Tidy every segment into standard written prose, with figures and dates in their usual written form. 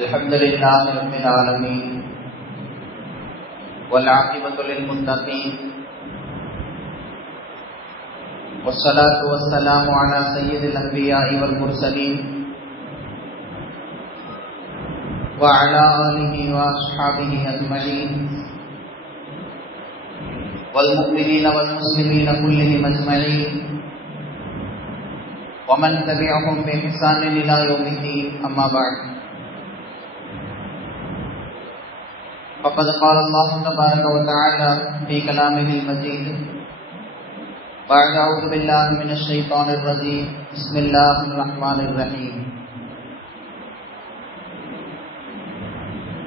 الحمد لله رب العالمين والعاقبة للمتقين والصلاة والسلام على سيد الأنبياء والمرسلين وعلى آله وأصحابه أجمعين والمؤمنين والمسلمين كلهم أجمعين ومن تبعهم بإحسان إلى يوم الدين أما بعد فقد قال الله تبارك وتعالى في كلامه المجيد بعد أعوذ بالله من الشيطان الرجيم بسم الله الرحمن الرحيم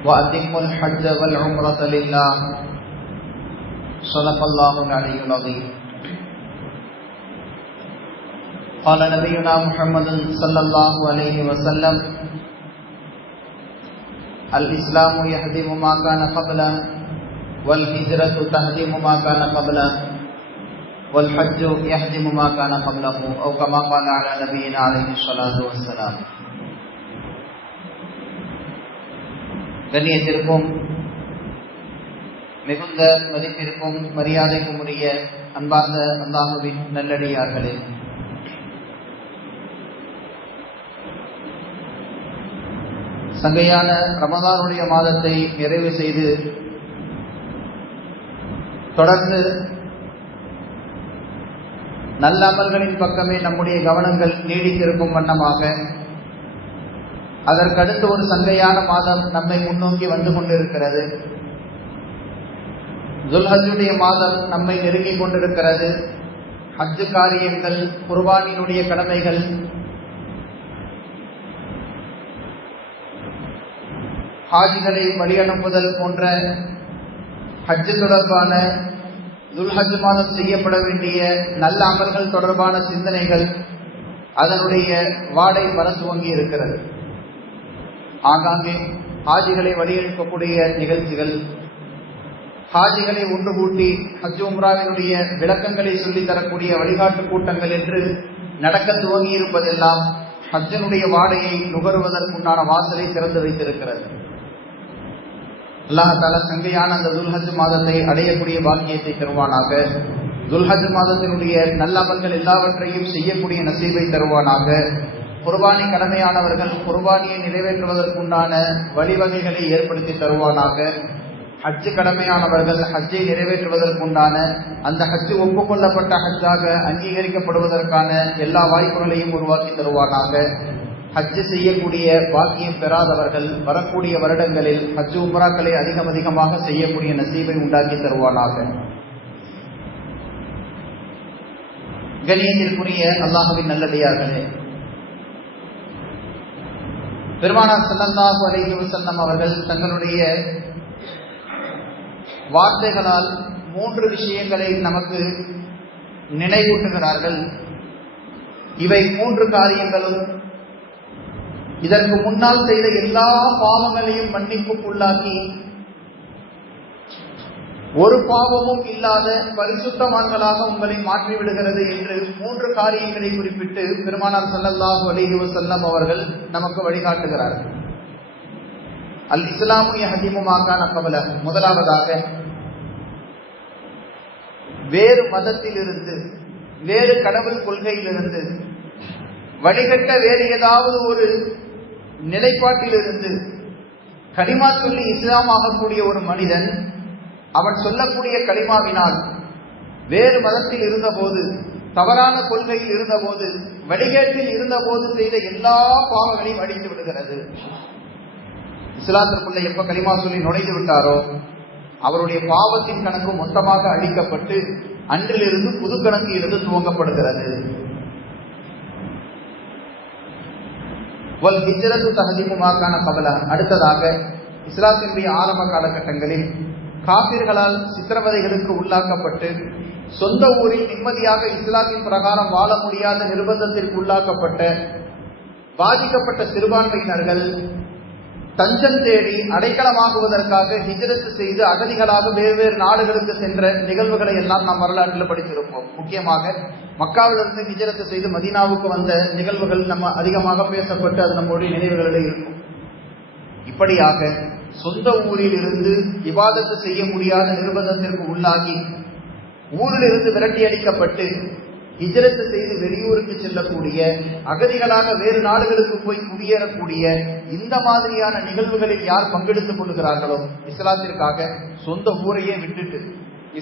وأتموا الحج والعمرة لله صدق الله العلي العظيم قال نبينا محمد صلى الله عليه وسلم الإسلام يهدم ما كان قبله والهجرة تهدم ما كان قبله والحج يهدم ما كان قبله أو كما قال على نبينا عليه الصلاة والسلام. கண்ணியத்திற்கும் மிகுந்த மதிப்பிற்கும் மரியாதைக்கும் உரிய அன்பார்ந்த அல்லாஹ்வின் நல்லடியார்களே, சங்கையான ரமதானுடைய மாதத்தை நிறைவு செய்து தொடர்ந்து நல்ல அமல்களின் பக்கமே நம்முடைய கவனங்கள் நீடித்திருக்கும் வண்ணமாக அதற்கடுத்து ஒரு சங்கையான மாதம் நம்மை முன்னோக்கி வந்து கொண்டிருக்கிறது. துல்ஹஜ்ஜுடைய மாதம் நம்மை நெருங்கிக் கொண்டிருக்கிறது. ஹஜ்ஜு காரியங்கள், குர்பானினுடைய கடமைகள், ஹாஜிகளை வழியனுப்புதல் போன்ற ஹஜ்ஜு தொடர்பான துல்ஹஜ் மாதம் செய்யப்பட வேண்டிய நல்ல அமல்கள் தொடர்பான சிந்தனைகள் அதனுடைய வாடை வர துவங்கி இருக்கிறது. ஆங்காங்கே ஹாஜிகளை வழியனுப்பக்கூடிய நிகழ்ச்சிகள், ஹாஜிகளை ஒன்று கூட்டி ஹஜ் உம்ராவினுடைய விளக்கங்களை சொல்லித் தரக்கூடிய வழிகாட்டு கூட்டங்கள் என்று நடக்க துவங்கி இருப்பதெல்லாம் ஹஜ்ஜனுடைய வாடையை நுகருவதற்குண்டான வாசலை திறந்து வைத்திருக்கிறது. அல்லாஹ் தஆலா சங்கையான அந்த துல்ஹஜ் மாதத்தை அடையக்கூடிய பாக்கியத்தை தருவானாக. துல்ஹஜ் மாதத்தினுடைய நல்ல அமல்கள் எல்லாவற்றையும் செய்யக்கூடிய நசீபை தருவானாக. குர்பானி கடமையானவர்கள் குர்பானியை நிறைவேற்றுவதற்குண்டான வழிவகைகளை ஏற்படுத்தி தருவானாக. ஹஜ்ஜு கடமையானவர்கள் ஹஜ்ஜை நிறைவேற்றுவதற்குண்டான அந்த ஹஜ்ஜு ஒப்புக்கொள்ளப்பட்ட ஹஜ்ஜாக அங்கீகரிக்கப்படுவதற்கான எல்லா வாய்ப்புகளையும் உருவாக்கி தருவானாக. ஹஜ்ஜு செய்யக்கூடிய பாக்கியம் பெறாதவர்கள் வரக்கூடிய வருடங்களில் ஹஜ்ஜு உம்ராக்களை அதிகமாக செய்யக்கூடிய நசீபை உண்டாக்கி தருவானாக. கண்ணியத்திற்குரிய அல்லாஹ்வின் நல்லடியார்களே, பெருமானார் ஸல்லல்லாஹு அலைஹி வஸல்லம் அவர்கள் தங்களுடைய வார்த்தைகளால் 3 விஷயங்களை நமக்கு நினைவூட்டுகிறார்கள். இவை 3 காரியங்களும் இதற்கு முன்னால் செய்த எல்லா பாவங்களையும் மன்னிப்புக்குள்ளாக்கி ஒரு பாவமும் இல்லாத பரிசுத்தவான்களாக உங்களை மாற்றிவிடுகிறது என்று 3 காரியங்களை குறிப்பிட்டு பெருமானார் ஸல்லல்லாஹு அலைஹி வஸல்லம் அவர்கள் நமக்கு வழிகாட்டுகிறார்கள். அல் இஸ்லாமு யஹ்திமு மா கான கபல, முதலாவதாக வேறு மதத்திலிருந்து, வேறு கடவுள் கொள்கையிலிருந்து, வழிகட்ட வேறு ஏதாவது ஒரு நிலைப்பாட்டிலிருந்து கலிமா சொல்லி இஸ்லாம் ஆகக்கூடிய ஒரு மனிதன் அவன் சொல்லக்கூடிய கலிமாவினால் வேறு மதத்தில் இருந்தபோது, தவறான கொள்கையில் இருந்தபோது, வழிகேட்டில் இருந்தபோது செய்த எல்லா பாவங்களையும் அழித்து விடுகிறது. இஸ்லாத்திற்குள்ள எப்ப கலிமா சொல்லி நுழைந்து விட்டாரோ அவருடைய பாவத்தின் கணக்கு மொத்தமாக அழிக்கப்பட்டு அன்றிலிருந்து புது கணக்கு இருந்து துவங்கப்படுகிறது. வல் ஹிஜ்ரத்து தஹ்திமு மா கான கபலஹ, அடுத்ததாக இஸ்லாத்தினுடைய ஆரம்ப காலகட்டங்களில் காபிர்களால் சித்திரவதைகளுக்கு உள்ளாக்கப்பட்டு சொந்த ஊரில் நிம்மதியாக இஸ்லாத்தின் பிரகாரம் வாழ முடியாத நிர்பந்தத்திற்கு உள்ளாக்கப்பட்ட பாதிக்கப்பட்ட சிறுபான்மையினர்கள் தஞ்சம் தேடி அடைக்கலமாகுவதற்காக ஹிஜ்ரத் செய்து அகதிகளாக வேறு நாடுகளுக்கு சென்ற நிகழ்வுகளை எல்லாம் நாம் வரலாற்றில் படித்திருப்போம். முக்கியமாக மக்காவிலிருந்து ஹிஜ்ரத் செய்து மதீனாவுக்கு வந்த நிகழ்வுகள் நம்ம அதிகமாக பேசப்பட்டு அது நம்முடைய நினைவுகளில் இருக்கும். இப்படியாக சொந்த ஊரில் இருந்து இபாதத்து செய்ய முடியாத நிர்பந்தத்திற்கு உள்ளாகி ஊரிலிருந்து விரட்டி அடிக்கப்பட்டு ஹிஜ்ரத் செய்து வெளியூருக்கு செல்லக்கூடிய, அகதிகளாக வேறு நாடுகளுக்கு போய் குடியேறக்கூடிய இந்த மாதிரியான நிகழ்வுகளில் யார் பங்கெடுத்துக் கொள்கிறார்களோ, இஸ்லாத்திற்காக சொந்த ஊரையே விட்டுட்டு,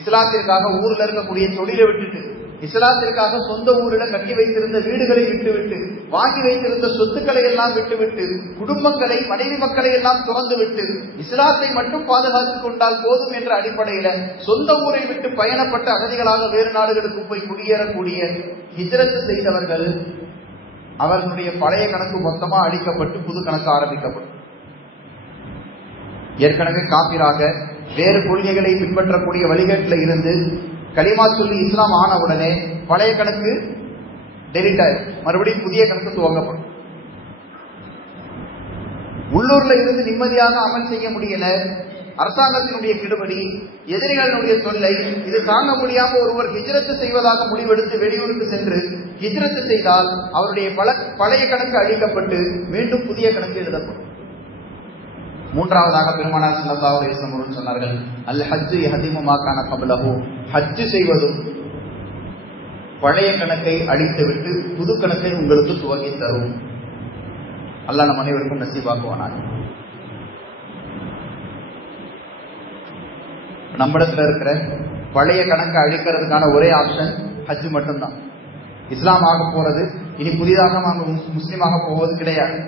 இஸ்லாத்திற்காக ஊரில் இருக்கக்கூடிய தொழிலை விட்டுட்டு, இஸ்லாத்திற்காக சொந்த ஊரில் கட்டி வைத்திருந்த வீடுகளை விட்டுவிட்டு, வாங்கி வைத்திருந்த சொத்துக்களை எல்லாம் விட்டுவிட்டு, குடும்பங்களை, மனைவி மக்களை எல்லாம் துறந்து விட்டு, இஸ்லாத்தை மட்டும் பாதுகாத்துக் கொண்டால் போதும் என்ற அடிப்படையில சொந்த ஊரை விட்டு பயணப்பட்ட அகதிகளாக வேறு நாடுகளுக்கு போய் குடியேறக்கூடிய ஹிஜ்ரத் செய்தவர்கள், அவர்களுடைய பழைய கணக்கு மொத்தமா அழிக்கப்பட்டு புது கணக்கு ஆரம்பிக்கப்படும். ஏற்கனவே காபிராக வேறு கொள்கைகளை பின்பற்றக்கூடிய வழிகேட்டில் இருந்து கலிமா சொல்லி இஸ்லாம் ஆனவுடனே பழைய கணக்கு டெலிட் ஆயிடும், மறுபடியும் புதிய கணக்கு துவங்கப்படும். உள்ளூர்ல இருந்து நிம்மதியாக அமல் செய்ய முடியல, அரசாங்கத்தினுடைய கெடுபடி, எதிரிகளுடைய தொல்லை, இது தாங்க முடியாம ஒருவர் ஹிஜ்ரத் செய்வதாக முடிவெடுத்து வெளியூருக்கு சென்று ஹிஜ்ரத் செய்தால் அவருடைய பழைய கணக்கு அழிக்கப்பட்டு மீண்டும் புதிய கணக்கு எழுதப்படும். மூன்றாவதாக பெருமானார் ஸல்லல்லாஹு அலைஹி வஸல்லம் அவர்கள் சொன்னார்கள், அல் ஹஜ்ஜு யஹதிமு மா கான கப்லஹு, ஹஜ் செய்வதும் பழைய கணக்கை அழித்துவிட்டு புது கணக்கை உங்களுக்கு துவங்கி தரும். அல்லாஹ் நம் அனைவருக்கும் நசீபாக்குவானாக. நம்மிடத்துல இருக்கிற பழைய கணக்கை அழிக்கிறதுக்கான ஒரே ஆப்ஷன் ஹஜ் மட்டும்தான். இஸ்லாம் ஆக போறது இனி புதிதாக முஸ்லீமாக போவது கிடையாது.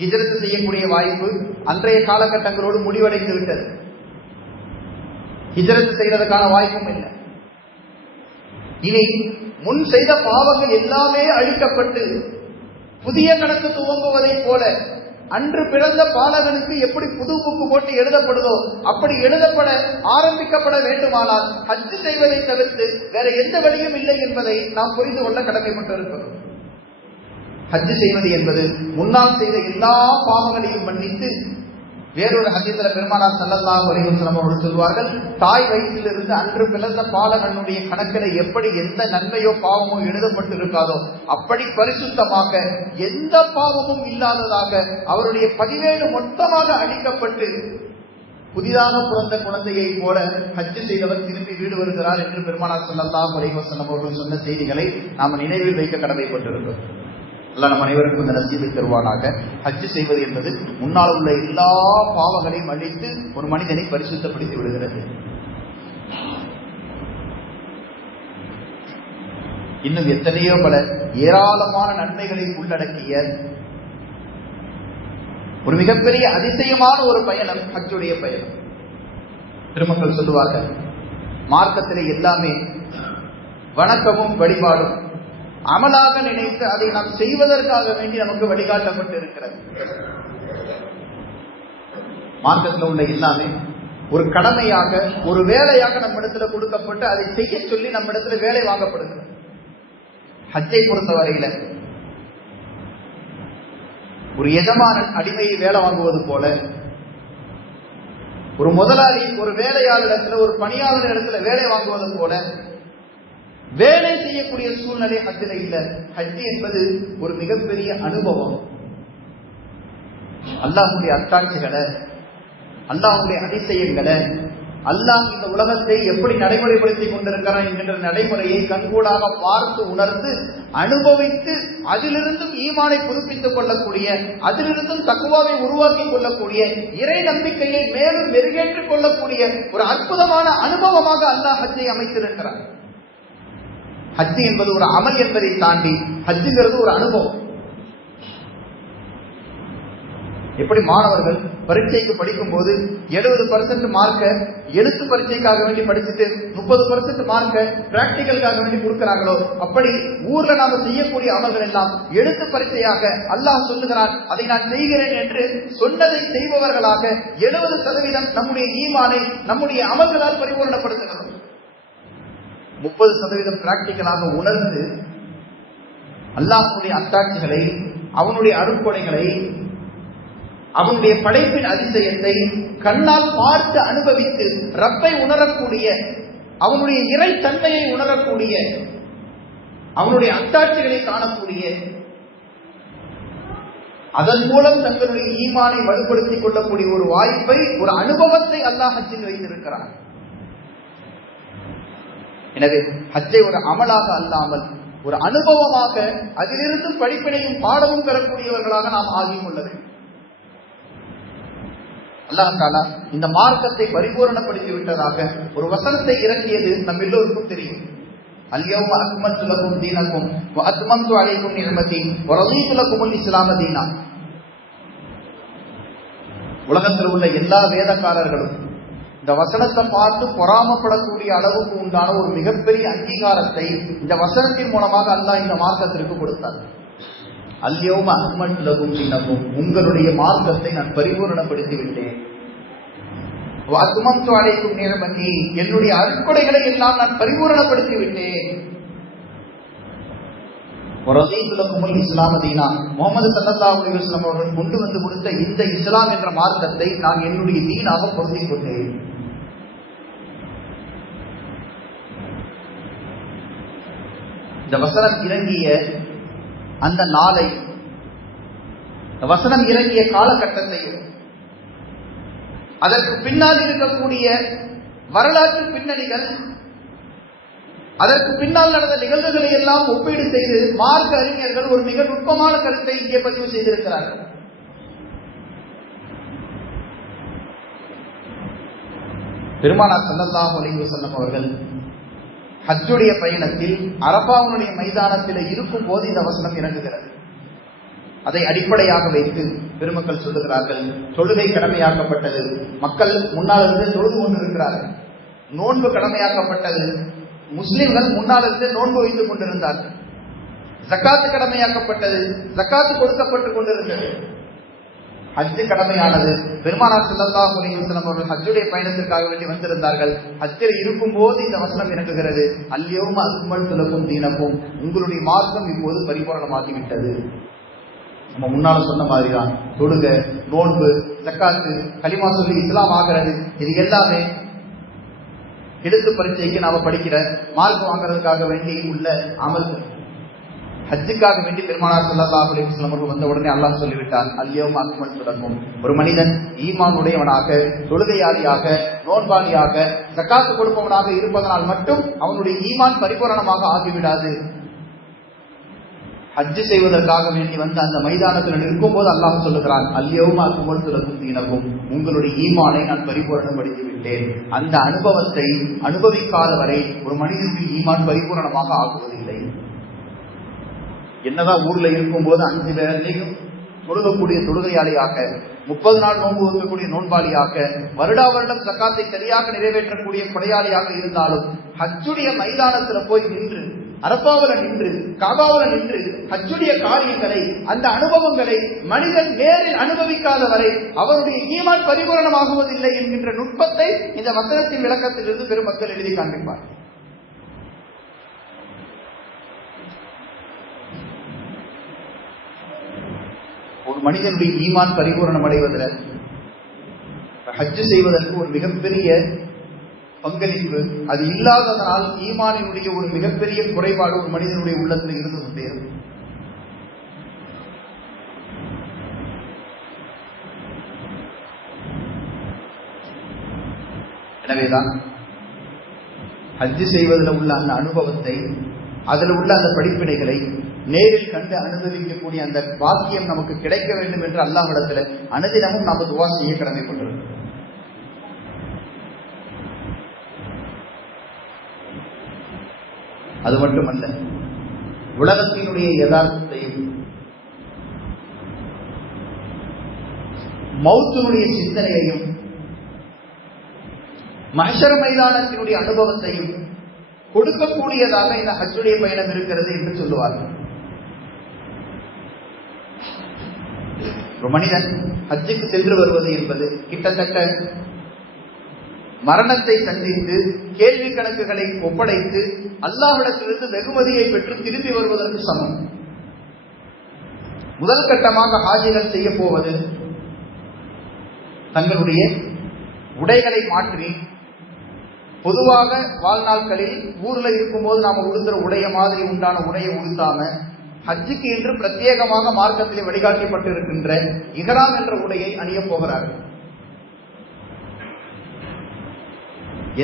ஹிஜ்ரத் செய்யக்கூடிய வாய்ப்பு அன்றைய காலகட்டங்களோடு முடிவடைந்து விட்டது. ஹிஜ்ரத் செய்யறதுக்கான வாய்ப்பும் இல்லை. இனி முன் செய்த பாவங்கள் எல்லாமே அழிக்கப்பட்டு புதிய கணக்கு துவங்குவதை போல அன்று பிறந்த பாலகனுக்கு எப்படி புது புக்கு போட்டு எழுதப்படுதோ அப்படி எழுதப்பட ஆரம்பிக்கப்பட வேண்டுமானால் ஹஜ் செய்வதை தவிர்த்து வேற எந்த வழியும் இல்லை என்பதை நாம் புரிந்து கொள்ள கடமைப்பட்டிருக்கிறோம். ஹஜ் செய்வது என்பது முன்னால் செய்த எல்லா பாவங்களையும் மன்னித்து, வேறொரு ஹதீஸ்ல பெருமானார் ஸல்லல்லாஹு அலைஹி வஸல்லம் அவர்கள் சொல்வார்கள், தாய் வயிற்றிலிருந்து அன்று பிறந்த பாலகனுடைய கணக்கில் எப்படி எந்த நன்மையோ பாவமோ எழுதப்பட்டு இருக்காதோ அப்படி பரிசுத்தமாக எந்த பாவமும் இல்லாததாக அவருடைய பதிவேடு மொத்தமாக அழிக்கப்பட்டு புதிதாக பிறந்த குழந்தையை போல ஹஜ் செய்தவர் திரும்பி வீடு வருகிறார் என்று பெருமானார் ஸல்லல்லாஹு அலைஹி வஸல்லம் அவர்கள் சொன்ன செய்திகளை நாம் நினைவில் வைக்க கடமைப்பட்டிருக்கிறோம். அல்லாஹ் நம் அனைவருக்கும் இந்த நசீபை தருவானாக. ஹஜ் செய்வது என்பது முன்னால் உள்ள எல்லா பாவங்களையும் அழித்து ஒரு மனிதனை பரிசுத்தப்படுத்தி விடுகிறது. இன்னும் எத்தனையோ பல ஏராளமான நன்மைகளை உள்ளடக்கிய ஒரு மிகப்பெரிய அதிசயமான ஒரு பயணம் ஹஜ்ஜுடைய பயணம். திருமக்கள் சொல்லுவார்கள், மார்க்கத்திலே எல்லாமே வணக்கமும் வழிபாடும் அமலாக நினைத்து அதை நாம் செய்வதற்காக வேண்டி நமக்கு வழிகாட்டப்பட்டு இருக்கிறது. மார்க்கத்தில் உள்ள எல்லாமே ஒரு கடமையாக, ஒரு வேலையாக நம்மிடத்துல கொடுக்கப்பட்டு அதை செய்ய சொல்லி நம்மிடத்துல வேலை வாங்கப்படுகிறது. ஹஜ்ஜை பொறுத்தவரையில ஒரு எஜமானன் அடிமையை வேலை வாங்குவது போல, ஒரு முதலாளி ஒரு வேலையாளரிடத்துல, ஒரு பணியாளர் இடத்துல வேலை வாங்குவது போல வேலை செய்யக்கூடிய சூழ்நிலை ஹஜ்ஜில் இல்ல. ஹஜ் என்பது ஒரு மிகப்பெரிய அனுபவம். அல்லாஹ்வுடைய அத்தாட்சிகளை, அல்லாஹ்வுடைய அதிசயங்களை, அல்லாஹ் இந்த உலகத்தை எப்படி நடைமுறைப்படுத்தி கொண்டிருக்கிறான் என்கின்ற நடைமுறையை கண்கூடாக பார்த்து உணர்ந்து அனுபவித்து அதிலிருந்தும் ஈமானை புதுப்பித்துக் கொள்ளக்கூடிய, அதிலிருந்தும் தக்வாவை உருவாக்கி கொள்ளக்கூடிய, இறை நம்பிக்கையை மேலும் மெருகேற்றிக் கொள்ளக்கூடிய ஒரு அற்புதமான அனுபவமாக அல்லாஹ் ஹஜ்ஜை அமைத்திருக்கிறார். ஹஜ் என்பது ஒரு அமல் என்பதை தாண்டி ஹஜ்ஜுங்கிறது ஒரு அனுபவம். எப்படி மாணவர்கள் பரீட்சைக்கு படிக்கும் போது 70% மார்க்க எழுத்து பரீட்சைக்காக வேண்டி படிச்சுட்டு 30% மார்க்க பிராக்டிகலுக்காக வேண்டி கொடுக்கிறாங்களோ, அப்படி ஊர்ல நாம செய்யக்கூடிய அமல்கள் எல்லாம் எழுத்து பரீட்சையாக அல்லாஹ் சொல்லுகிறான், அதை நான் செய்கிறேன் என்று சொன்னதை செய்பவர்களாக 70% நம்முடைய ஈமானை நம்முடைய அமல்களால் பரிபூர்ணப்படுத்துகிறோம். 30% பிராக்டிகலாக உணர்ந்து அல்லாஹ்வுடைய அத்தாட்சிகளை, அவனுடைய அருட்கொடைகளை, அவனுடைய படைப்பின் அதிசயத்தை கண்ணால் பார்த்து அனுபவித்து ரப்பை உணரக்கூடிய, அவனுடைய இறை தன்மையை உணரக்கூடிய, அவனுடைய அத்தாட்சிகளை காணக்கூடிய அதன் மூலம் தங்களுடைய ஈமானை வலுப்படுத்திக் கொள்ளக்கூடிய ஒரு வாய்ப்பை, ஒரு அனுபவத்தை அல்லாஹ் ஹஜ்ஜில் வைத்திருக்கிறார். எனவே ஹஜ்ஜை ஒரு அமலாக அல்லாமல் ஒரு அனுபவமாக, அதிலிருந்து படிப்பினையும் பாடமும் பெறக்கூடியவர்களாக நாம் ஆகிக் கொள்ள வேண்டும். அல்லாஹ் தஆலா இந்த மார்க்கத்தை பரிபூரணப்படுத்தி விட்டதாக ஒரு வசனத்தை இறக்கியது நம் எல்லோருக்கும் தெரியும். அல்யௌம அக்மல்து லகும் தீனக்கும் வ அத்மம்து அலைக்கும் நிஅமதி வ ரதீது லகுமுல் இஸ்லாம தீனா. உலகத்தில் உள்ள எல்லா வேதக்காரர்களும் இந்த வசனத்தை பார்த்து பொறாமப்படக்கூடிய அளவுக்கு உண்டான ஒரு மிகப்பெரிய அங்கீகாரத்தை இந்த வசனத்தின் மூலமாக அல்லாஹ் இந்த மார்க்கத்திற்கு கொடுத்தார். அல்யௌம அக்மல்து லகும் தீனக்கும், உங்களுடைய மார்க்கத்தை நான் பரிபூரணப்படுத்தி விட்டேன். வ அத்மம்து அலைக்கும் நிஅமதி, என்னுடைய அருட்கொடைகளை எல்லாம் நான் பரிபூரணப்படுத்தி விட்டேன். வ ரதீது லகுமுல் இஸ்லாம தீனா, முஹம்மது ஸல்லல்லாஹு அலைஹி வஸல்லம் அவர்கள் கொண்டு வந்து கொடுத்த இந்த இஸ்லாம் என்ற மார்க்கத்தை நான் என்னுடைய தீனாக பொருந்திக் கொண்டேன். இந்த வசனம் இறங்கிய அந்த நாளை, வசனம் இறங்கிய காலகட்டத்தையும் அதற்கு பின்னால் இருக்கக்கூடிய வரலாற்று பின்னணிகள், அதற்கு பின்னால் நடந்த நிகழ்வுகளை எல்லாம் ஒப்பீடு செய்து மார்க்க அறிஞர்கள் ஒரு மிக நுட்பமான கருத்தை இங்கே பதிவு செய்திருக்கிறார்கள். பெருமானார் ஸல்லல்லாஹு அலைஹி வஸல்லம் அவர்கள் ஹஜ்ஜுடைய பயணத்தில் அரபாவுடைய மைதானத்தில் இருக்கும் போது இந்த வசனம் இறங்குகிறது. அதை அடிப்படையாக வைத்து பெருமக்கள் சொல்லுகிறார்கள், தொழுகை கடமையாக்கப்பட்டது, மக்கள் முன்னால் இருந்து தொழுது கொண்டிருக்கிறார்கள். நோன்பு கடமையாக்கப்பட்டது, முஸ்லிம்கள் முன்னால் இருந்து நோன்பு வைத்துக் கொண்டிருந்தார்கள். ஜக்காத்து கடமையாக்கப்பட்டது, ஜக்காத்து கொடுக்கப்பட்டுக் கொண்டிருந்தது. ஹஜ்ஜு கடமையானது, பெருமானார் ஸல்லல்லாஹு அலைஹி வஸல்லம் அவர்கள் ஹஜ்ஜுடைய பயணத்திற்காக வேண்டி வந்திருந்தார்கள். ஹஜ்ஜில் இருக்கும் போது இந்த வசனம் இறங்குகிறது, அல்யௌம அக்மல்து லகும் தீனக்கும், உங்களுடைய மார்க்கம் இப்போது பரிபூரணமாகிவிட்டது. நம்ம முன்னால சொன்ன மாதிரிதான் தொழுக, நோன்பு, ஜக்காத்து, கலிமா சொல்லி இஸ்லாம் ஆகிறது. இது எல்லாமே எடுத்து பரீட்சைக்கு நாம படிக்கிற மார்க் வாங்குறதுக்காக வேண்டி உள்ள அமல்கள். ஹஜ்ஜுக்காக வேண்டி பெருமானார் ஸல்லல்லாஹு அலைஹி வஸல்லம் அவர்கள் வந்த உடனே அல்லாஹ் சொல்லிவிட்டார், அல்யௌம அக்மல்து லகும். ஒரு மனிதன் ஈமானுடையவனாக, தொழுகையாளியாக, நோன்பாளியாக, ஜக்காத்து கொடுப்பவனாக இருப்பதனால் மட்டும் அவனுடைய ஈமான் பரிபூரணமாக ஆகிவிடாது. ஹஜ்ஜு செய்வதற்காக வேண்டி வந்து அந்த மைதானத்தில் நிற்கும் போது அல்லாஹ் சொல்லுகிறான், அல்யௌம அக்மல்து லகும் தீனக்கும், உங்களுடைய ஈமானை நான் பரிபூரணப்படுத்தி விட்டேன். அந்த அனுபவத்தை அனுபவிக்காத வரை ஒரு மனிதனுடைய ஈமான் பரிபூரணமாக ஆகுவதில்லை. என்னதான் ஊர்ல இருக்கும் போது 5 வேளையும் தொழுகக்கூடிய தொழுகையாளியாக, 30 நாள் நோன்பு வைக்கக்கூடிய நோன்பாளியாக, வருடா வருடம் ஜக்காத்தை சரியாக நிறைவேற்றக்கூடிய கொடையாளியாக இருந்தாலும் ஹஜ்ஜுடைய மைதானத்துல போய் நின்று, அரபாவுல நின்று, காபாவுல நின்று ஹஜ்ஜுடைய காரியங்களை, அந்த அனுபவங்களை மனிதன் நேரில் அனுபவிக்காத வரை அவருடைய ஈமான் பரிபூரணமாகுவதில்லை என்கின்ற நுட்பத்தை இந்த வசனத்தின் விளக்கத்திலிருந்து பெருமக்கள் எழுதி காண்பிப்பார். ஒரு மனிதனுடைய ஈமான் பரிபூரணம் அடைவதில் ஹஜ்ஜு செய்வதற்கு ஒரு மிகப்பெரிய பங்களிப்பு, அது இல்லாததனால் ஈமானினுடைய ஒரு மிகப்பெரிய குறைபாடு ஒரு மனிதனுடைய உள்ளத்தில் இருந்து கொண்டே இருக்கும். எனவேதான் ஹஜ்ஜு செய்வதில் உள்ள அந்த அனுபவத்தை, அதில் உள்ள அந்த படிப்பினைகளை நேரில் கண்டு அனுபவிக்கக்கூடிய அந்த பாக்கியம் நமக்கு கிடைக்க வேண்டும் என்று அல்லாஹ்விடத்தில் அனுதினமும் நாம் துஆ செய்ய கடமைப்பட்டிருக்கிறோம். அது மட்டுமல்ல, உலகத்தினுடைய யதார்த்தத்தையும் மௌத்தினுடைய சிந்தனையையும் மஹ்ஷர் மைதானத்தினுடைய அனுபவத்தையும் கொடுக்கக்கூடியதாக இந்த ஹஜ்ஜுடைய பயணம் இருக்கிறது என்று சொல்லுவார்கள். ஒரு மனிதன் ஹஜ்ஜுக்கு சென்று வருவது என்பது கிட்டத்தட்ட மரணத்தை சந்தித்து கேள்வி கணக்குகளை ஒப்படைத்து அல்லாஹ்விடத்திலிருந்து வெகுமதியை பெற்று திரும்பி வருவதற்கு சமம். முதல் கட்டமாக ஹாஜிகள் செய்ய போவது தங்களுடைய உடைகளை மாற்றி, பொதுவாக வாழ்நாட்களில் ஊர்ல இருக்கும்போது நாம உடுத்துற உடைய மாதிரி உண்டான உடையை உடுத்தாம ஹஜ்ஜுக்கு என்று பிரத்யேகமாக மார்க்கத்திலே வழிகாட்டப்பட்டிருக்கின்ற இஹ்ராம் என்ற உடையை அணிய போகிறார்கள்.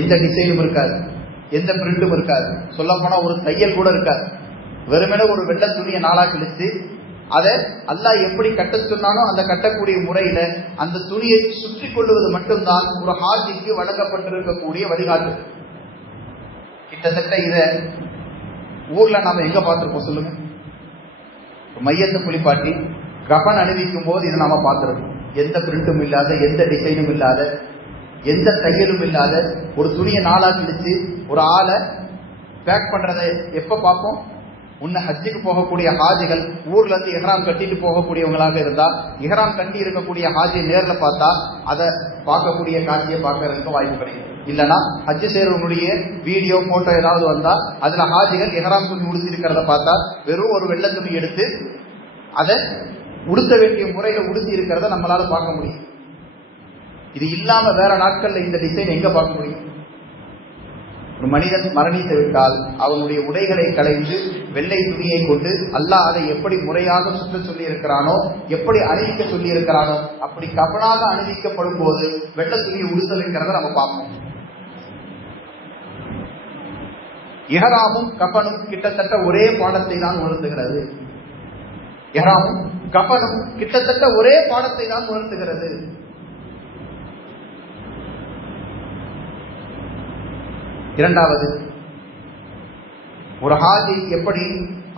எந்த டிசைனும் இருக்காது, எந்த பிரிண்டும் இருக்காது, சொல்ல போனா ஒரு தையல் கூட இருக்காது. வெறுமனே ஒரு வெள்ளை துணியை நாளா கிழிச்சு அதை அல்லாஹ் எப்படி கட்ட சொன்னானோ அந்த கட்டக்கூடிய முறையில அந்த துணியை சுற்றி கொள்வது மட்டும்தான் ஒரு ஹாஜிக்கு வழங்கப்பட்டிருக்கக்கூடிய வழிகாட்டு. கிட்டத்தட்ட இத ஊர்ல நாம எங்க பார்த்திருக்கோம் சொல்லுங்க? மையத்தை குளிப்பாட்டி கஃன் அணிவிக்கும் போது இதை நாம பார்த்திருக்கோம். எந்த பிரிண்டும் இல்லாத, எந்த டிசைனும் இல்லாத, எந்த தையலும் இல்லாத ஒரு துணியை நாளா கிழிச்சு ஒரு ஆளை பேக் பண்றதை எப்ப பார்ப்போம்? உன்ன ஹஜ்ஜுக்கு போகக்கூடிய ஹாஜிகள் ஊர்ல இருந்து இஹ்ராம் கட்டிட்டு போகக்கூடியவங்களாக இருந்தா இஹ்ராம் கட்டி இருக்கக்கூடிய ஹாஜியை நேர்ல பார்த்தா அதை பார்க்கக்கூடிய காட்சியை பார்க்கறதுக்கு வாய்ப்பு கிடைக்கும். இல்லைன்னா ஹஜ்ஜு செய்யறவங்களுடைய வீடியோ போட்டோ ஏதாவது வந்தா அதுல ஹாஜிகள் இஹ்ராம் துணி உடுத்திருக்கிறத பார்த்தா வெறும் ஒரு வெள்ளை துணி எடுத்து அதை உடுத்த வேண்டிய முறையில உடுத்தி இருக்கிறத நம்மளால பார்க்க முடியும். இது இல்லாம வேற நாட்கள்ல இந்த டிசைன் எங்க பார்க்க முடியும்? ஒரு மனிதன் மரணித்து விட்டால் அவனுடைய உடைகளை களைந்து வெள்ளை துணியை கொண்டு அல்லாஹ் அதை எப்படி முறையாக சுற்ற சொல்லி இருக்கிறானோ, எப்படி அணிவிக்க சொல்லி இருக்கிறானோ அப்படி கஃனாக அணிவிக்கப்படும் போது வெள்ளை துணியை உடுத்த வைக்கிறத நம்ம பார்ப்போம். இஹ்ராமும் கஃனும் கிட்டத்தட்ட ஒரே பாடத்தை தான் உணர்த்துகிறது. இஹ்ராமும் கஃனும் கிட்டத்தட்ட ஒரே பாடத்தை தான் உணர்த்துகிறது. இரண்டாவது, ஒரு ஹாஜி எப்படி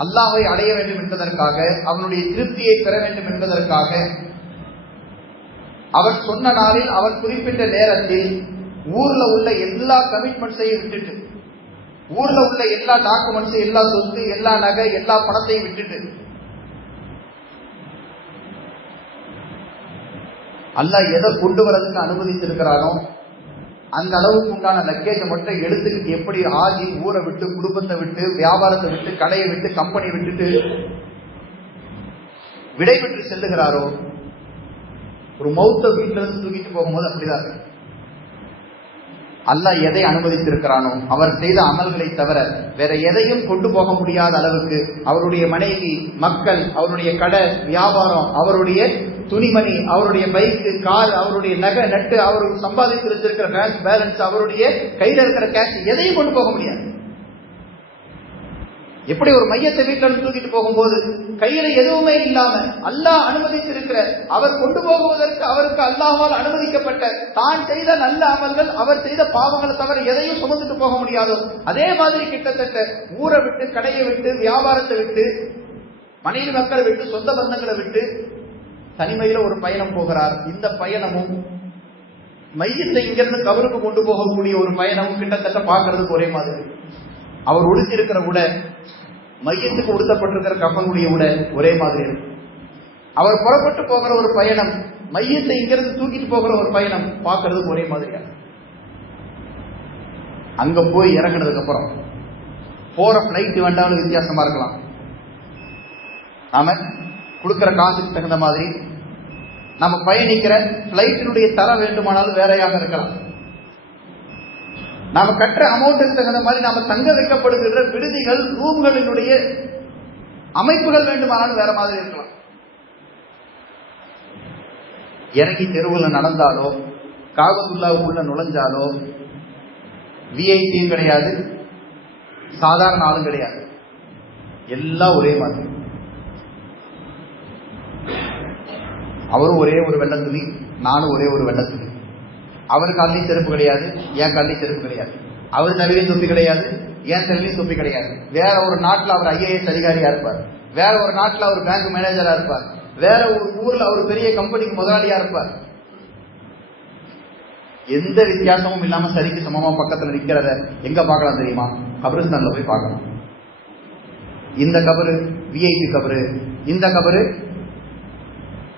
அல்லாஹ்வை அடைய வேண்டும் என்பதற்காக, அவனுடைய திருப்தியை பெற வேண்டும் என்பதற்காக அவர் சொன்ன நாளில் அவர் குறிப்பிட்ட நேரத்தில் ஊர்ல உள்ள எல்லா கமிட்மெண்ட்ஸையும் விட்டுட்டு, ஊர்ல உள்ள எல்லா டாக்குமெண்ட்ஸ், எல்லா சொத்து, எல்லா நகை, எல்லா பணத்தையும் விட்டுட்டு அல்லாஹ் எதை கொண்டு வரதுக்கு அனுமதித்திருக்கிறானோ அந்த அளவுக்கு உண்டான லக்கேஜை மட்டும் எடுத்துக்கிட்டு எப்படி ஆகி ஊரை விட்டு, குடும்பத்தை விட்டு, வியாபாரத்தை விட்டு, கடையை விட்டு, கம்பெனி விட்டுட்டு விடைபெற்று செல்லுகிறாரோ, ஒரு மௌத்த வீட்டுல இருந்து தூக்கிட்டு போகும்போது அப்படிதான் இருக்கு. அல்லாஹ் எதை அனுமதித்திருக்கிறானோ அவர் செய்த அமல்களை தவிர வேற எதையும் கொண்டு போக முடியாத அளவுக்கு அவருடைய மனைவி, மக்கள், அவருடைய கடை, வியாபாரம், அவருடைய துணிமணி, அவருடைய பைக்கு, கார், அவருடைய நகை நட்டு, அவர் சம்பாதித்து வச்சிருக்கிற பேங்க் பேலன்ஸ், அவருடைய கையில இருக்கிற கேஷ் எதையும் கொண்டு போக முடியாது. எப்படி ஒரு மையத்தை வீட்டில இருந்து தூக்கிட்டு போகும்போது கையில எதுவுமே இல்லாம அல்லாஹ் அனுமதித்திருக்கிற, அவர் கொண்டு போகுவதற்கு அவருக்கு அல்லாஹ்வால் அனுமதிக்கப்பட்ட தான் செய்த நல்ல அமல்கள், அவர் செய்த பாவங்களை தவிர எதையும் சுமந்துட்டு போக முடியாதோ அதே மாதிரி கிட்டத்தட்ட ஊரை விட்டு, கடையை விட்டு, வியாபாரத்தை விட்டு, மனைவி மக்களை விட்டு, சொந்த பந்தங்களை விட்டு தனிமையில ஒரு பயணம் போகிறார். இந்த பயணமும் மையத்தை இங்கிருந்து கபருக்கு கொண்டு போகக்கூடிய ஒரு பயணமும் கிட்டத்தட்ட பார்க்கறதுக்கு ஒரே மாதிரி. அவர் உடுத்திருக்கிற உடை, மையத்துக்கு உடுத்தப்பட்டிருக்கிற கஃனுடைய உடை ஒரே மாதிரி இருக்கு. அவர் புறப்பட்டு போகிற ஒரு பயணம், மையத்தை இங்கிருந்து தூக்கிட்டு போகிற ஒரு பயணம் பார்க்கறதுக்கு ஒரே மாதிரியா. அங்க போய் இறங்கினதுக்கு அப்புறம் போற பிளைட் வேண்டாலும் வித்தியாசமா இருக்கலாம். நாம கொடுக்கிற காசுக்கு தகுந்த மாதிரி நம்ம பயணிக்கிற பிளைட்டினுடைய தரம் வேண்டுமானாலும் வேறையாக இருக்கலாம். நாம கட்டுற அமௌண்ட்டுக்கு தகுந்த மாதிரி நாம தங்க வைக்கப்படுகின்ற விடுதிகள், ரூம்களினுடைய அமைப்புகள் வேண்டுமானாலும் வேற மாதிரி இருக்கலாம். இறங்கி தெருவில் நடந்தாலோ, காபத்துல்லாவுக்குள்ள நுழைஞ்சாலோ விஐபியும் கிடையாது, சாதாரண ஆளும் கிடையாது, எல்லாம் ஒரே மாதிரி. அவரும் ஒரே ஒரு வெள்ளை துணி, நானும் ஒரே ஒரு வெள்ளை துணி. அவர் காலையும் செருப்பு கிடையாது, என் காலையும் செருப்பு கிடையாது. அவர் தலையிலையும் தொப்பி கிடையாது, என் தலையிலையும் தொப்பி கிடையாது. வேற ஒரு நாட்டில் அவர் ஐஏஎஸ் அதிகாரியா இருப்பார், வேற ஒரு நாட்டில் அவர் பேங்க் மேனேஜரா இருப்பார், வேற ஒரு ஊர்ல அவர் பெரிய கம்பெனிக்கு முதலாளியா இருப்பார். எந்த வித்தியாசமும் இல்லாம சரிக்கு சமமா பக்கத்துல நிக்கிறத எங்க பார்க்கலாம் தெரியுமா? கபரிஸ்தான்ல போய் பார்க்கலாம். இந்த கபரு விஐபி கபரு, இந்த கபரு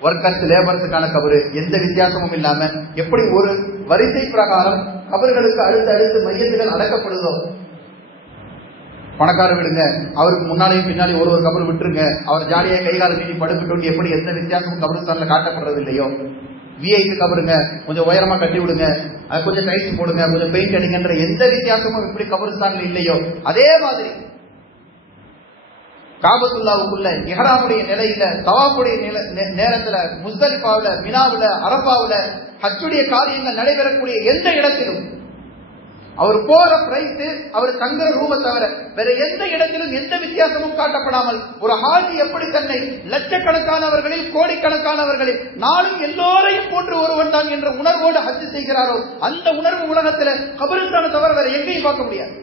ஒர்க்கர்ஸ், லேபர்ஸுக்கான கபரு, எந்த வித்தியாசமும் இல்லாம எப்படி ஒரு வரிசை பிரகாரம் கபர்களுக்கு அடுத்து அடுத்து மையத்துகள் அடக்கப்படுதோ, பணக்கார விடுங்க, அவருக்கு முன்னாலேயும் பின்னாலே ஒரு ஒரு கபர் விட்டுருங்க, அவர் ஜாலியா கைகால நீட்டி படுக்கட்டும், எப்படி எந்த வித்தியாசமும் கபரிஸ்தான்ல காட்டப்படுறது இல்லையோ, விஐபி கபருங்க கொஞ்சம் உயரமா கட்டி விடுங்க, அது கொஞ்சம் டைல்ஸ் போடுங்க, கொஞ்சம் பெயிண்ட் அடிங்கன்ற எந்த வித்தியாசமும் எப்படி கபரிஸ்தான்ல இல்லையோ அதே மாதிரி காபத்துல்லாவுக்குள்ள இஹ்ராமுடைய நிலையில, தவாஃபுடைய நேரத்துல, முஸ்தலிஃபாவுல, மினாவுல, அரஃபாவுல ஹஜ்ஜுடைய காரியங்கள் நடைபெறக்கூடிய எந்த இடத்திலும் அவர் போற பிரைஸ், அவர் தங்குற ரூமை தவிர வேற எந்த இடத்திலும் எந்த வித்தியாசமும் காட்டப்படாமல் ஒரு ஹாஜி எப்படி தன்னை லட்சக்கணக்கானவர்களில், கோடிக்கணக்கானவர்களில் நாளும் எல்லோரையும் போன்று ஒருவன் தான் என்ற உணர்வோடு ஹஜ் செய்கிறாரோ அந்த உணர்வு உலகத்துல கபரிஸ்தானை தவிர வேற எங்கேயும் பார்க்க முடியாது.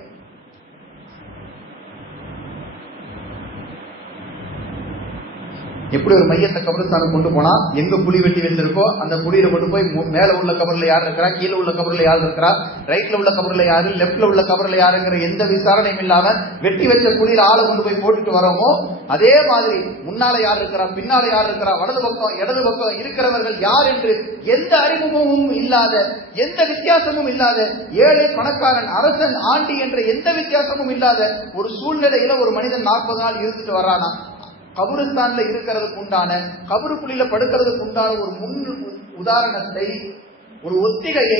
எப்படி ஒரு மையத்தை கபரிஸ்தானுக்கு கொண்டு போனா எங்க குழி வெட்டி வச்சிருக்கோ அந்த குழியில கொண்டு போய் மேல உள்ள கபர்ல யார் இருக்கிறா, கீழே உள்ள கபர்ல யார் இருக்கிறா, ரைட்ல உள்ள கபர்ல யாரு, லெப்ட்ல உள்ள கபர்ல யாருங்கிற எந்த விசாரணையும் இல்லாம வெட்டி வச்ச குழியில ஆளை கொண்டு போய் போட்டுட்டு வரோமோ அதே மாதிரி முன்னால யார் இருக்கிறா, பின்னால யார் இருக்கிறா, வலது பக்கம் இடது பக்கம் இருக்கிறவர்கள் யார் என்று எந்த அறிமுகமும் இல்லாத, எந்த வித்தியாசமும் இல்லாத, ஏழை பணக்காரன், அரசன், ஆண்டி என்ற எந்த வித்தியாசமும் இல்லாத ஒரு சூழ்நிலையில ஒரு மனிதன் 40 நாள் இருந்துட்டு வர்றானா, கபரிஸ்தான்ல இருக்கிறதுக்கு உண்டான, கபருக்குள்ள படுக்கிறதுக்கு உண்டான ஒரு முன் உதாரணத்தை, ஒரு ஒத்திகையை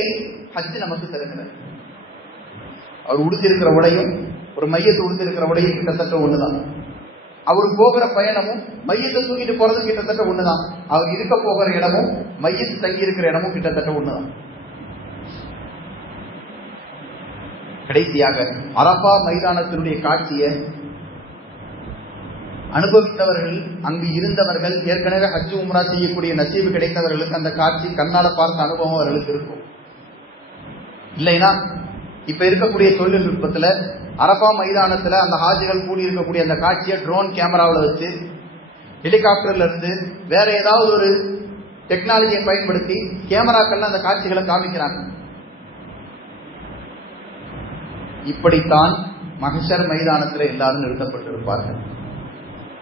ஹஜ் நமக்கு தருகிறது. அவர் உடுத்திருக்கிற உடையும் ஒரு மையத்தை உடுத்திருக்கிற உடையும் கிட்டத்தட்ட ஒண்ணுதான். அவர் போகிற பயணமும் மையத்தை தூக்கிட்டு போறது கிட்டத்தட்ட ஒண்ணுதான். அவர் இருக்க போகிற இடமும் மையத்து தங்கி இருக்கிற இடமும் கிட்டத்தட்ட ஒண்ணுதான். கடைசியாக அரஃபா மைதானத்தினுடைய காட்சியை அனுபவித்தவர்கள், அங்கு இருந்தவர்கள், ஏற்கனவே ஹஜ் உம்ரா செய்யக்கூடிய நசீபு கிடைத்தவர்களுக்கு அந்த காட்சி கண்ணால பார்த்த அனுபவம் அவர்களுக்கு இருக்கும். இல்லைன்னா இப்ப இருக்கக்கூடிய தொழில்நுட்பத்துல அரஃபா மைதானத்துல அந்த ஹாஜிகள் கூடி இருக்கக்கூடிய அந்த காட்சியை ட்ரோன் கேமராவில் வச்சு, ஹெலிகாப்டர்ல இருந்து வேற ஏதாவது ஒரு டெக்னாலஜியை பயன்படுத்தி கேமராக்கள்ல அந்த காட்சிகளை காமிக்கிறாங்க. இப்படித்தான் மஹ்ஷர் மைதானத்தில் எல்லாரும் நிறுத்தப்பட்டிருப்பார்கள்.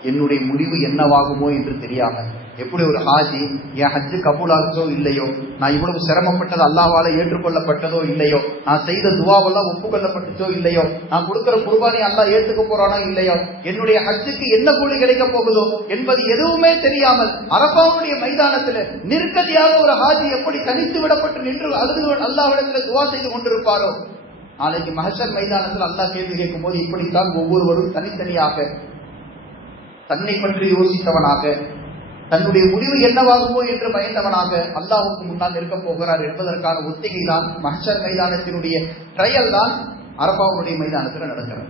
என்னுடைய முடிவு என்னவாகுமோ என்று தெரியாம, எப்படி ஒரு ஹாஜி என் ஹஜ்ஜு கபூலாச்சோ இல்லையோ, நான் இவ்வளவு சிரமப்பட்டது அல்லாஹ்வால ஏற்றுக்கொள்ளப்பட்டதோ இல்லையோ, நான் செய்த துவாவெல்லாம் ஒப்புக்கொள்ளப்பட்டதோ இல்லையோ, நான் கொடுக்கிற குர்பானி அல்லாஹ் ஏற்றுக்க போறானோ இல்லையோ, என்னுடைய ஹஜ்ஜுக்கு என்ன கூலி கிடைக்க போகுதோ என்பது எதுவுமே தெரியாமல் அரஃபாவுடைய மைதானத்தில் நிர்கதியாக ஒரு ஹாஜி எப்படி தனித்து விடப்பட்டு நின்று அல்லாஹ்விடத்தில் துவா செய்து கொண்டிருப்பாரோ, நாளைக்கு மஹ்ஷர் மைதானத்தில் அல்லாஹ் கேள்வி கேட்கும் போது இப்படித்தான் ஒவ்வொருவரும் தனித்தனியாக தன்னை பற்றி யோசித்தவனாக, தன்னுடைய முடிவு என்னவாகுமோ என்று பயந்தவனாக அல்லாஹ்வுக்கு முன்னால் இருக்க போகிறார் என்பதற்கான ஒத்திகை தான் மஹ்ஷர் மைதானத்தினுடைய ட்ரையல் தான் அரஃபாவுடைய மைதானத்தில் நடக்கிறது.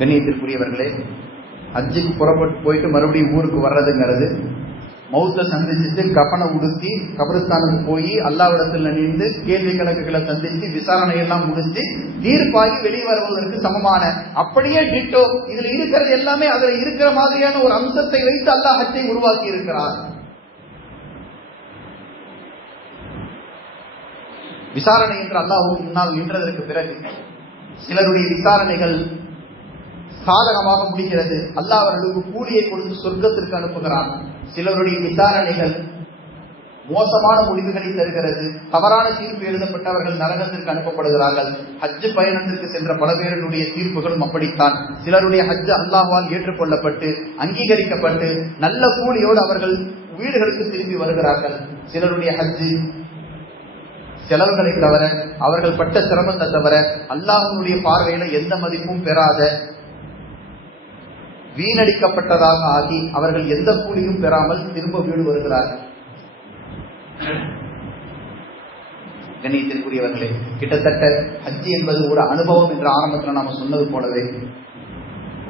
கண்ணியத்திற்குரியவர்களே, ஹஜ்ஜுக்கு புறப்பட்டு போயிட்டு மறுபடியும் ஊருக்கு வர்றதுங்கிறது, மௌத்தை சந்திச்சுட்டு கஃனை உடுத்தி கபரிஸ்தானுக்கு போய் அல்லாஹ்விடத்தில் நின்று கேள்வி கணக்குகளை சந்திச்சு விசாரணை எல்லாம் முடிச்சு தீர்ப்பாகி வெளியே வருவதற்கு சமமான, அப்படியே டிட்டோ இதுல இருக்கிறது எல்லாமே அதுல இருக்கிற மாதிரியான ஒரு அம்சத்தை வைத்து அல்லாஹ் ஹஜ்ஜை உருவாக்கி இருக்கிறார். விசாரணை என்று அல்லாஹ்வுக்கு முன்னால் நின்றதற்கு பிறகு சிலருடைய விசாரணைகள் சாதகமாக முடிகிறது, அல்லாஹ் அவர்களுக்கு கூலியை கொடுத்து சொர்க்கத்திற்கு அனுப்புகிறான். சிலருடைய விசாரணைகள் மோசமான முடிவுகளை தருகிறது, தவறான தீர்ப்பு எழுதப்பட்டவர்கள் நரகத்திற்கு அனுப்பப்படுகிறார்கள். ஹஜ் பயணத்திற்கு சென்ற பல பேருடைய தீர்ப்புகளும் அப்படித்தான். சிலருடைய ஹஜ் அல்லாஹ்வால் ஏற்றுக்கொள்ளப்பட்டு அங்கீகரிக்கப்பட்டு நல்ல கூலியோடு அவர்கள் வீடுகளுக்கு திரும்பி வருகிறார்கள். சிலருடைய ஹஜ் செலவுகளை தவிர, அவர்கள் பட்ட சிரமத்தை தவிர அல்லாஹ்வுடைய பார்வையில எந்த மதிப்பும் பெறாத வீணடிக்கப்பட்டதாக ஆகி அவர்கள் எந்த கூலியும் பெறாமல் திரும்ப வீடு வருகிறார்கள். கண்ணியத்திற்குரியவர்களே, கிட்டத்தட்ட ஹஜ் என்பது ஒரு அனுபவம் என்ற ஆரம்பத்தில் நாம சொன்னது போலவே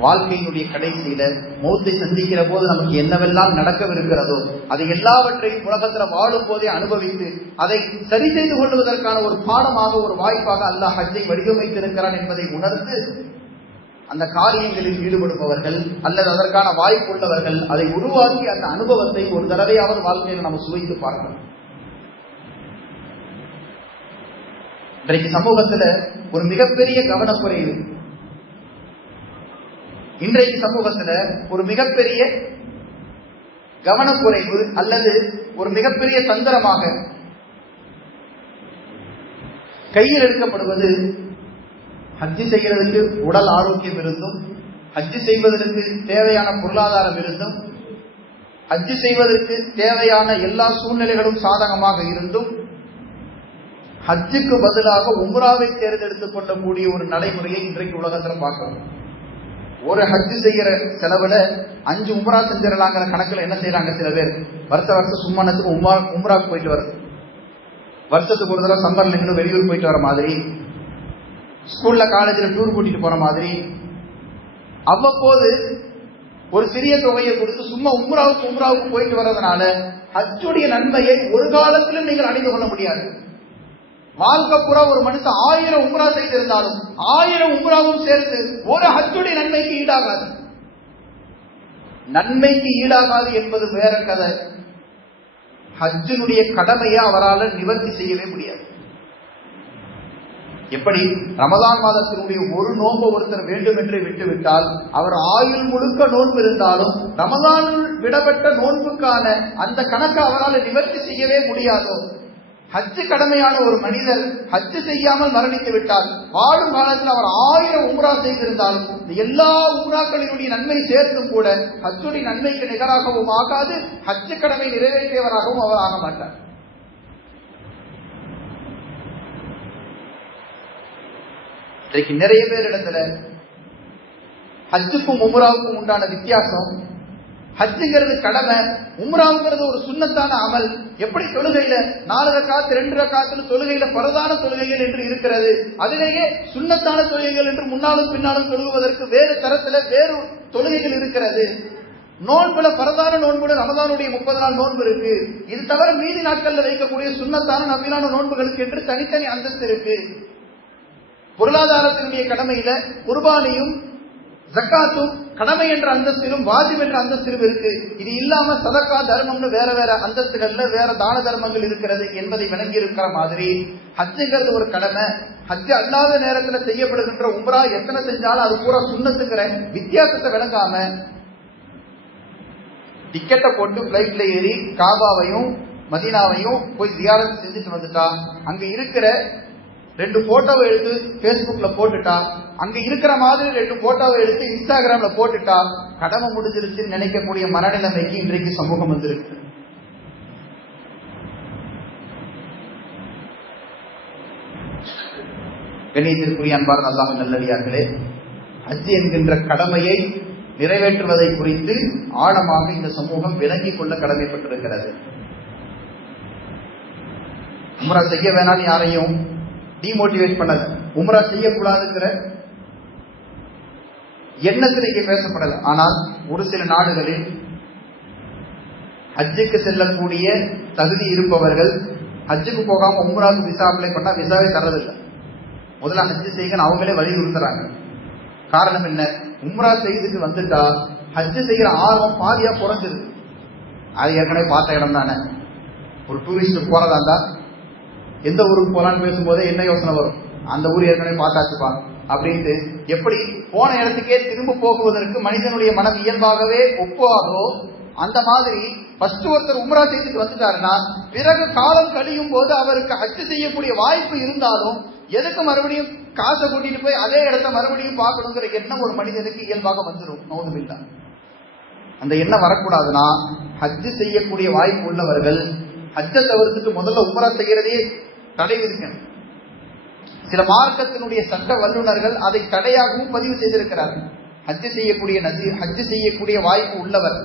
வாழ்க்கையினுடைய கடைசியில மௌத்தை சந்திக்கிற போது நமக்கு என்னவெல்லாம் நடக்கவிருக்கிறதோ அதை எல்லாவற்றையும் உலகத்துல வாழும் போதே அனுபவித்து அதை சரி செய்து கொள்வதற்கான ஒரு பாடமாக, ஒரு வாய்ப்பாக அல்லாஹ் ஹஜ்ஜை வடிவமைத்திருக்கிறான் என்பதை உணர்ந்து அந்த காரியங்களில் ஈடுபடுபவர்கள் அல்லது அதற்கான வாய்ப்பு உள்ளவர்கள் அதை உருவாக்கி அந்த அனுபவத்தை ஒரு தடவையாவது வாழ்க்கையில் நம்ம சுவைத்து பார்க்கணும். இன்றைக்கு சமூகத்துல ஒரு மிகப்பெரிய கவனக்குறைவு, இன்றைக்கு சமூகத்துல ஒரு மிகப்பெரிய கவனக்குறைவு அல்லது ஒரு மிகப்பெரிய தந்திரமாக கையில் எடுக்கப்படுவது, ஹஜ்ஜி செய்கிறதுக்கு உடல் ஆரோக்கியம் இருந்தும், ஹஜ்ஜி செய்வதற்கு தேவையான பொருளாதாரம் இருந்தும், ஹஜ்ஜி செய்வதற்கு தேவையான எல்லா சூழ்நிலைகளும் சாதகமாக இருந்தும் ஹஜ்ஜுக்கு பதிலாக உம்ராவை தேர்ந்தெடுத்துக் கொள்ளக்கூடிய ஒரு நடைமுறையை இன்றைக்கு உலகத்துல பார்க்கணும். ஒரு ஹஜ் செய்யற செலவுல 5 உம்ரா செஞ்சிடலாங்கிற கணக்குல என்ன செய்யறாங்க சில பேர், வருஷம் சும்மானத்துக்கு உம்ராவுக்கு போயிட்டு வர்றது, வருஷத்துக்கு ஒரு தடவை சம்மர்ல இருந்து வெளியூர் போயிட்டு வர மாதிரி, ஸ்கூல்ல காலேஜ்ல டூர் கூட்டிட்டு போற மாதிரி, அவ்வப்போது ஒரு சிறிய தொகையை கொடுத்து சும்மா உம்ராவுக்கு போயிட்டு வர்றதுனால ஹஜ்ஜுடைய நன்மையை ஒரு காலத்திலும் நீங்கள் அடைந்து கொள்ள முடியாது. வாழ்க்கை புறா ஒரு மனுஷன் 1000 உம்ரா செய்திருந்தாலும் 1000 உம்ராவும் சேர்த்து ஒரு ஹஜ்ஜுடைய நன்மைக்கு ஈடாகாது. நன்மைக்கு ஈடாகாது என்பது வேற கதை. ஹஜ்ஜினுடைய கடமையை அவரால் நிவர்த்தி செய்யவே முடியாது. எப்படி ரமதான் மாதத்தினுடைய ஒரு நோன்பு ஒருத்தர் வேண்டும் என்று விட்டுவிட்டால் அவர் ஆயுள் முழுக்க நோன்பு இருந்தாலும் ரமதானில் விடப்பட்ட நோன்புக்கான அந்த கணக்கை அவரால் நிவர்த்தி செய்யவே முடியாதோ, ஹஜ்ஜு கடமையான ஒரு மனிதர் ஹஜ்ஜு செய்யாமல் மரணித்து விட்டால் வாழும் காலத்தில் அவர் 1000 உம்ரா செய்திருந்தாலும் எல்லா உம்ராக்களினுடைய நன்மை சேர்த்தும் கூட ஹஜ்ஜுடைய நன்மைக்கு நிகராகவும் ஆகாது, ஹஜ்ஜு கடமை நிறைவேற்றியவராகவும் அவர் ஆக மாட்டார். இன்றைக்கு நிறைய பேர் இடத்துல ஹஜ்ஜுக்கும் உம்ராவுக்கும் உண்டான வித்தியாசம், ஹஜ்ஜுங்கிறது கடமை, உம்ராவுங்கிறது ஒரு சுன்னத்தான அமல். எப்படி தொழுகையில 4 ரக்காத் 2 ரக்காத்துல தொழுகையில பரதான தொழுகைகள் என்று இருக்கிறது, அதிலேயே சுன்னத்தான தொழுகைகள் என்று முன்னாலும் பின்னாலும் தொழுகுவதற்கு வேறு தரத்துல வேறு தொழுகைகள் இருக்கிறது. நோன்புல பரதான நோன்புல ரமதானுடைய 30 நாள் நோன்பு இருக்கு. இது தவிர மீதி நாட்கள்ல வைக்கக்கூடிய சுன்னத்தான நபிலான நோன்புகளுக்கு என்று தனித்தனி அந்தஸ்து இருக்கு. பொருளாதாரத்தினுடைய கடமையில குர்பானியும் ஜக்காத்தும் கடமை என்ற அந்தஸ்திலும் வாஜிப் என்ற அந்தஸ்திலும் இருக்கு. இது இல்லாம சதக்கா தர்மம்னு வேற வேற அந்தஸ்துகள்ல வேற தான தர்மங்கள் இருக்கிறது என்பதை விளங்கி இருக்கிற மாதிரி ஹஜ்ஜுங்கிறது ஒரு கடமை. ஹஜ்ஜு அல்லாத நேரத்துல செய்யப்படுகின்ற உம்ரா எத்தனை செஞ்சாலும் அது பூரா சுன்னத்துங்கிற வித்தியாசத்தை விளங்காம டிக்கெட்டை போட்டு பிளைட்ல ஏறி காபாவையும் மதீனாவையும் போய் ஜியாரத் செஞ்சுட்டு வந்துட்டா, அங்க இருக்கிற 2 போட்டோவை எடுத்து பேஸ்புக்ல போட்டுட்டா, அங்க இருக்கிற மாதிரி 2 போட்டோவை எடுத்து இன்ஸ்டாகிராம்ல போட்டுட்டா கடமை முடிஞ்சிருச்சுன்னு நினைக்கக்கூடிய மனநிலைமைக்கு இன்றைக்கு சமூகம் வந்திருக்கு. கண்ணியத்திற்குரிய அன்பார்ந்த அல்லாஹ்வின் நல்லடியார்களே, ஹஜ் என்கின்ற கடமையை நிறைவேற்றுவதை குறித்து ஆழமாக இந்த சமூகம் விளங்கிக் கொள்ள கடமைப்பட்டிருக்கிறது. உம்ரா செய்ய வேணான்னு யாரையும் டிமோட்டிவேட் பண்ணல, உம்ரா செய்யக்கூடாதுங்கிற எண்ணத்தில் இங்கே பேசப்படல. ஆனால் ஒரு சில நாடுகளில் ஹஜ்ஜுக்கு செல்லக்கூடிய தகுதி இருப்பவர்கள் ஹஜ்ஜுக்கு போகாம உம்ராவுக்கு விசா அப்ளை பண்ணா விசாவே தரதில்லை. முதல்ல ஹஜ்ஜு செய்யன்னு அவங்களே வலியுறுத்துறாங்க. காரணம் என்ன? உம்ரா செய்துட்டு வந்துட்டா ஹஜ்ஜு செய்யற ஆர்வம் பாதியா குறைஞ்சிருக்கு. அது ஏற்கனவே பார்த்த இடம் தானே. ஒரு டூரிஸ்ட் போறதா இருந்தா எந்த ஊருக்கு போலான்னு பேசும்போதே என்ன யோசனை வரும்? அந்த ஊர் ஏற்கனவே பார்த்தாச்சுப்பா அப்படின்ட்டு. எப்படி போன இடத்துக்கே திரும்ப போகுவதற்கு மனிதனுடைய மனம் இயல்பாகவே ஒப்பாதோ அந்த மாதிரி ஃபர்ஸ்ட் ஒருத்தர் உம்ரா செய்துட்டு வந்துட்டாருன்னா பிறகு காலம் கழியும் போது அவருக்கு ஹஜ்ஜு செய்யக்கூடிய வாய்ப்பு இருந்தாலும் எதுக்கு மறுபடியும் காசை கூட்டிட்டு போய் அதே இடத்த மறுபடியும் பார்க்கணுங்கிற எண்ணம் ஒரு மனிதனுக்கு இயல்பாக வந்துடும். நவுதுபில்லா. அந்த எண்ணம் வரக்கூடாதுன்னா ஹஜ்ஜு செய்யக்கூடிய வாய்ப்பு உள்ளவர்கள் ஹஜ்ஜை தவிர்த்துட்டு முதல்ல உம்ரா செய்யறதே தடை விதிக்கணும். சில மார்க்கத்தினுடைய சட்ட வல்லுநர்கள் அதை தடையாகவும் பதிவு செய்திருக்கிறார்கள். ஹஜ்ஜு செய்யக்கூடிய வாய்ப்பு உள்ளவர்,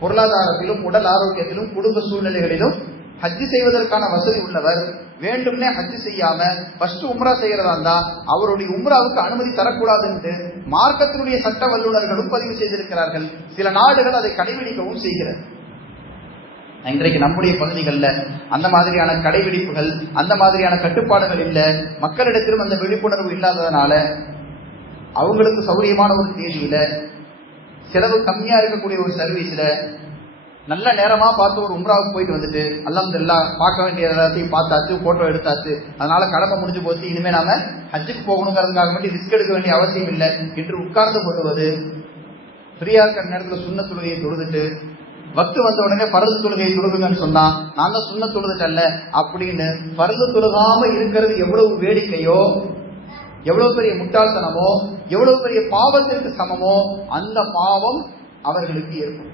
பொருளாதாரத்திலும் உடல் ஆரோக்கியத்திலும் குடும்ப சூழ்நிலைகளிலும் ஹஜ்ஜு செய்வதற்கான வசதி உள்ளவர் வேண்டும்னே ஹஜ்ஜு செய்யாம ஃபர்ஸ்ட் உம்ரா செய்யறதா இருந்தா அவருடைய உம்ராவுக்கு அனுமதி தரக்கூடாது என்று மார்க்கத்தினுடைய சட்ட வல்லுநர்களும் பதிவு செய்திருக்கிறார்கள். சில நாடுகள் அதை கடைபிடிக்கவும் செய்கிறது. இன்றைக்கு நம்முடைய பகுதிகளில் அந்த மாதிரியான கடைபிடிப்புகள் அந்த மாதிரியான கட்டுப்பாடுகள் இல்லை. மக்களிடத்திலும் அந்த விழிப்புணர்வு இல்லாததுனால அவங்களுக்கு சௌரியமான ஒரு தேதியில செலவு கம்மியா இருக்கக்கூடிய ஒரு சர்வீஸ்ல நல்ல நேரமா பார்த்து ஒரு உம்ராவுக்கு போயிட்டு வந்துட்டு அல்ஹம்துலில்லாஹ் பார்க்க வேண்டிய எல்லாத்தையும் பார்த்தாச்சு, போட்டோ எடுத்தாச்சு, அதனால கடமை முடிஞ்சு போச்சு, இனிமே நாம ஹஜ்ஜுக்கு போகணுங்கிறதுக்காக வேண்டி ரிஸ்க் எடுக்க வேண்டிய அவசியம் இல்லை என்று உட்கார்ந்து கொள்வது, ஃப்ரீயா இருக்கிற நேரத்தில் சுன்னத் தொழுகையை தொழுதுட்டு வக்து வந்த உடனே பரது தொழுகையை தொழுதுங்கன்னு சொன்னா நான் தான் சுன்னத் தொழுதுட்டல்ல அப்படின்னு பரது தொழுகாம இருக்கிறது எவ்வளவு வேடிக்கையோ, எவ்வளவு பெரிய முட்டாள்தனமோ, எவ்வளவு பெரிய பாவத்திற்கு சமமோ அந்த பாவம் அவர்களுக்கு ஏற்படும்.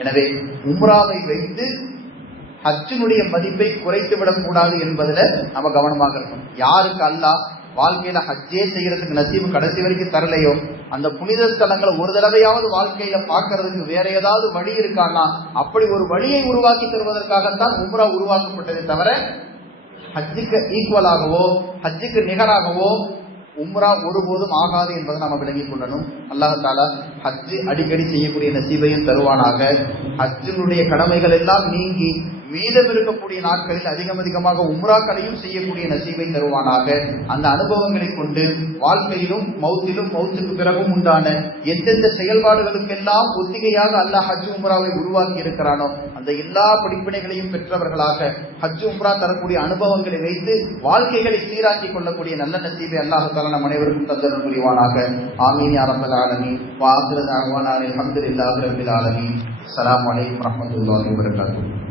எனவே உம்ராவை வைத்து ஹஜ்ஜினுடைய மதிப்பை குறைத்து விடக்கூடாது என்பதுல நம்ம கவனமாக இருக்கணும். யாருக்கு அல்லாஹ் வாழ்க்கையில ஹஜ்ஜே செய்யறதுக்கு நசீபு கடைசி வரைக்கும் தரலையோ, அந்த புனித ஸ்தலங்களை ஒரு தடவையாவது வாழ்க்கையில பார்க்கறதுக்கு வேற ஏதாவது வழி இருக்கான்னா, அப்படி ஒரு வழியை உருவாக்கி தருவதற்காகத்தான் உம்ரா உருவாக்கப்பட்டதே தவிர ஹஜ்ஜுக்கு ஈக்குவலாகவோ ஹஜ்ஜுக்கு நிகராகவோ உம்ரா ஒருபோதும் ஆகாது என்பதை நாம விளங்கிக் கொள்ளணும். அல்லாஹ் தஆலா ஹஜ்ஜு அடிக்கடி செய்யக்கூடிய நசீபையும் தருவானாக. ஹஜ்ஜினுடைய கடமைகள் எல்லாம் நீங்கி மீதம் இருக்கக்கூடிய நாட்களில் அதிகமாக உம்ராக்களையும் செய்யக்கூடிய நசீபை தருவானாக. அந்த அனுபவங்களை கொண்டு வாழ்க்கையிலும் மௌத்துக்கு பிறகும் உண்டான எந்தெந்த செயல்பாடுகளுக்கெல்லாம் ஒத்திகையாக அல்லாஹ் ஹஜ் உம்ராவை உருவாக்கி இருக்கிறானோ அந்த எல்லா படிப்பினைகளையும் பெற்றவர்களாக ஹஜ் உம்ரா தரக்கூடிய அனுபவங்களை வைத்து வாழ்க்கைகளை சீராக்கி கொள்ளக்கூடிய நல்ல நசீபை அல்லாஹ் தஆலா நம் அனைவருக்கும் தந்தருள் புரிவானாக. ஆமீன் யா ரப்பல் ஆலமீன். வ ஆகிரு தஅவானா அல்ஹம்துலில்லாஹி ரப்பில் ஆலமீன். அஸ்ஸலாமு அலைக்கும் வரஹ்மத்துல்லாஹி வபரகாத்துஹு.